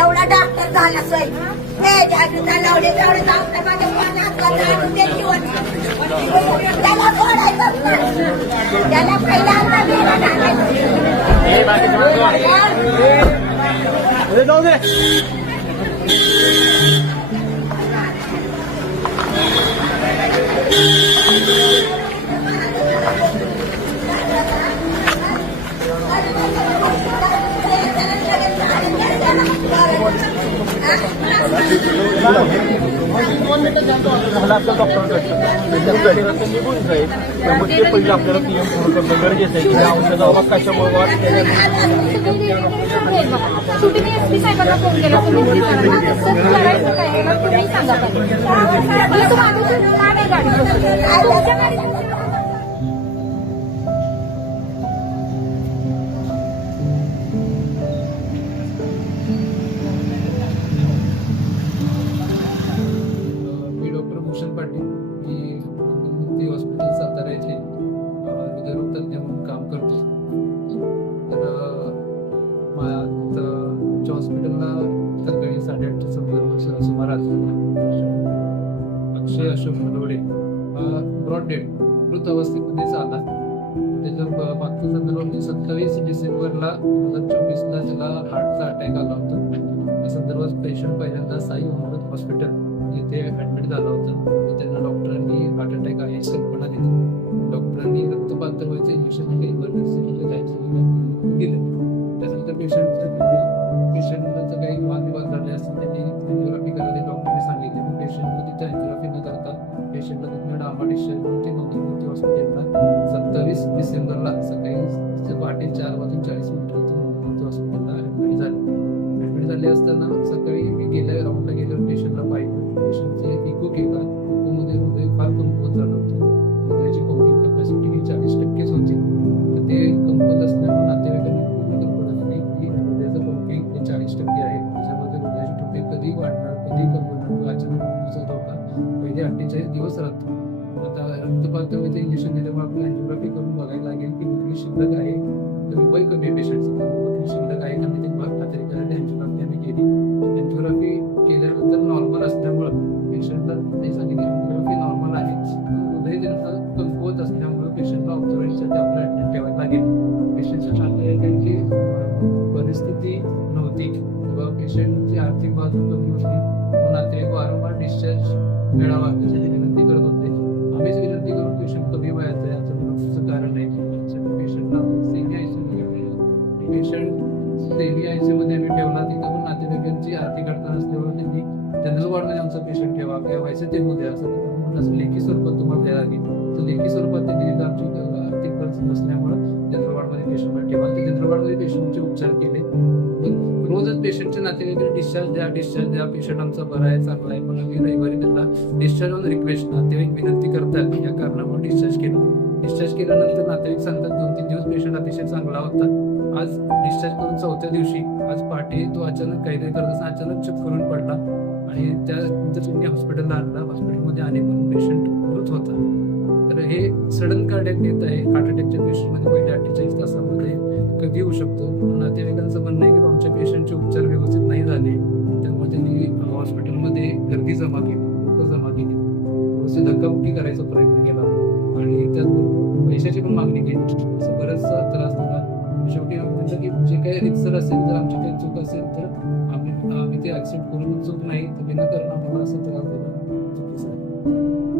एवढा डॉक्टर झाला सोय ए जागृता लावले तेवढे डॉक्टर झालं आपलं डॉक्टर निघून जाईल पण पहिले आपल्याला पीएम करणं गरजेचं आहे की या औषध अवकाशामुळे वाट भूषण पाटील मी मुक्ती हॉस्पिटल सातारा येथे हृदयरोग तज्ज्ञ म्हणून काम करतो तर मा- त- आमच्या हॉस्पिटलला सकाळी साडेआठच्या सुमार सुमारास अक्षय अशोक मुलवडे ब्रॉडेड मृत अवस्थेमध्येच आला त्याच्या मागच्या मागचा संदर्भ म्हणजे सत्तावीस डिसेंबरला दोन हजार चोवीसला त्याला हार्टचा अटॅक आला होता. या संदर्भात पेशंट पहिल्यांदा साई मोहम्मद हॉस्पिटल येथे ऍडमिट झाला होता. त्यांना डॉक्टरांनी हार्ट अटॅक आहे याची कल्पना दिली डॉक्टरांनी रक्तपातळ व्हायचं इंजेक्शन दिले. इमर्जन्सी जायचं त्यानंतर पेशंट पेशंटचं काही वादविवाद झाले असतील त्यांनी अँजिओग्राफी करायला डॉक्टरने सांगितले. पण पेशंटला तिथे अँजिओग्राफी न करता पेशंटला तिथून डाबा डिस्चार्ज होते नव्हती मोठी हॉस्पिटलला सत्तावीस डिसेंबरला सकाळी पहाटे चार वाजून चाळीस मिनिट असताना सकाळी मी गेल्या राऊंडला गेल्यावर पेशंटला पाहिलं. पेशंटचे इको केला इकोमध्ये हृदय फार कमकुवत झालं होतं. हृदयाची पंपिंग कॅपॅसिटी ही चाळीस टक्केच होती. तर ते कमकुवत असल्यामुळे नातेवाईकांना पूर्ण कल्पना दिली की हृदयाचं पंपिंग हे चाळीस टक्के आहे. त्याच्यामध्ये हृदयाची ठोके कधी वाढणार कधी कमवणार अचानक मृत्यूचा धोका. पहिले अठ्ठेचाळीस दिवस राहतो. आता रक्तपातळीचं इंजेक्शन दिल्यामुळे आपल्या अँजिओग्राफी मिळावा यासाठी विनंती करत होते. आम्हीच विनंती करू पेशंट कमी वयाचं आहे याचं प्रमुखचं कारण आहे पेशंटला semi ICU patient semi ICU मध्ये आम्ही ठेवला. तिथं पण नातेवाईकांची आर्थिक अडचण असल्यामुळे त्यांनी जनरल वॉर्डमध्ये आमचा पेशंट ठेवा. काय व्हायचं ते होऊ द्या. असं म्हणून लेखी स्वरूपात तुम्हाला द्यायला लागेल. तर लेखी स्वरूपात त्यांनी आमची आर्थिक परिस्थिती नसल्यामुळे जनरल वॉर्डमध्ये पेशंट ठेवा. ते जनरल वॉर्डमध्ये पेशंटचे उपचार केले. रोजच पेशंटच्या नातेवाईकांनी डिस्चार्ज द्या डिस्चार्ज द्या. पेशंट आमचा बरा आहे चांगला आहे. मग मी रविवारी त्यांना डिस्चार्ज ऑन रिक्वेस्ट नातेवाईक विनंती करतात. या कारणामुळे डिस्चार्ज केला. डिस्चार्ज केल्यानंतर नातेवाईक सांगतात दोन तीन दिवस पेशंट अतिशय चांगला होता. आज डिस्चार्ज करून चौथ्या दिवशी आज पहाटे तो अचानक काहीतरी करत असताना अचानक चुप करून पडला आणि त्यानंतर त्यांनी हॉस्पिटलला आणला. हॉस्पिटलमध्ये आणि पण पेशंट मृत होता. तर हे सडन कार्डियक डेथ आहे. हार्ट अटॅकच्या पेशंटमध्ये पहिले अठ्ठेचाळीस तासामध्ये कधी होऊ शकतो? जमा केली. लोक जमा केली. थोडीशी धक्काबुक्की करायचा प्रयत्न केला. आणि त्यात पैशाची पण मागणी केली. असं बराचसा त्रास झाला. शेवटी म्हटलं की जे काही रिक्सर असेल तर आमची काही चूक असेल तर आम्ही आम्ही ते ऍक्सेप्ट करून चूक नाही. तर विनाकारण आम्हाला असं त्रास दिला चुकीचं आहे.